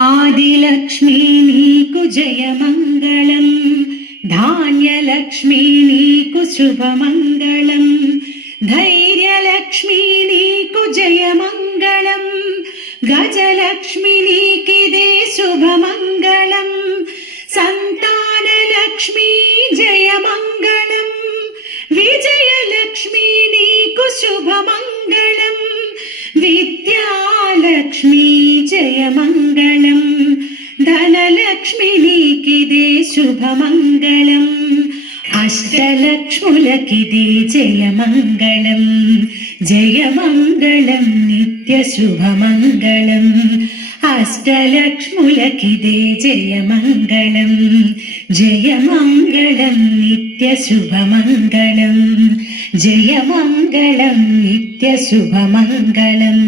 ఆదిలక్ష్మీ నీకు జయమంగళం, ధాన్యలక్ష్మీ నీకు శుభమంగళం, ధైర్యలక్ష్మీ నీకు జయమంగళం, గజలక్ష్మి నీకిదే శుభమంగళం, సంతానలక్ష్మీ జయమంగళం, విజయలక్ష్మీ నీకు శుభమంగళం, విద్యాలక్ష్మీ జయమంగళం, ధనలక్ష్మి నీకిదే శుభమంగళం, అష్టలక్ష్ములకిదే జయమంగళం, జయమంగళం నిత్య శుభమంగళం, అష్టలక్ష్ములకిదే జయమంగళం, జయమంగళం నిత్య శుభమంగళం, జయమంగళం నిత్య శుభమంగళం.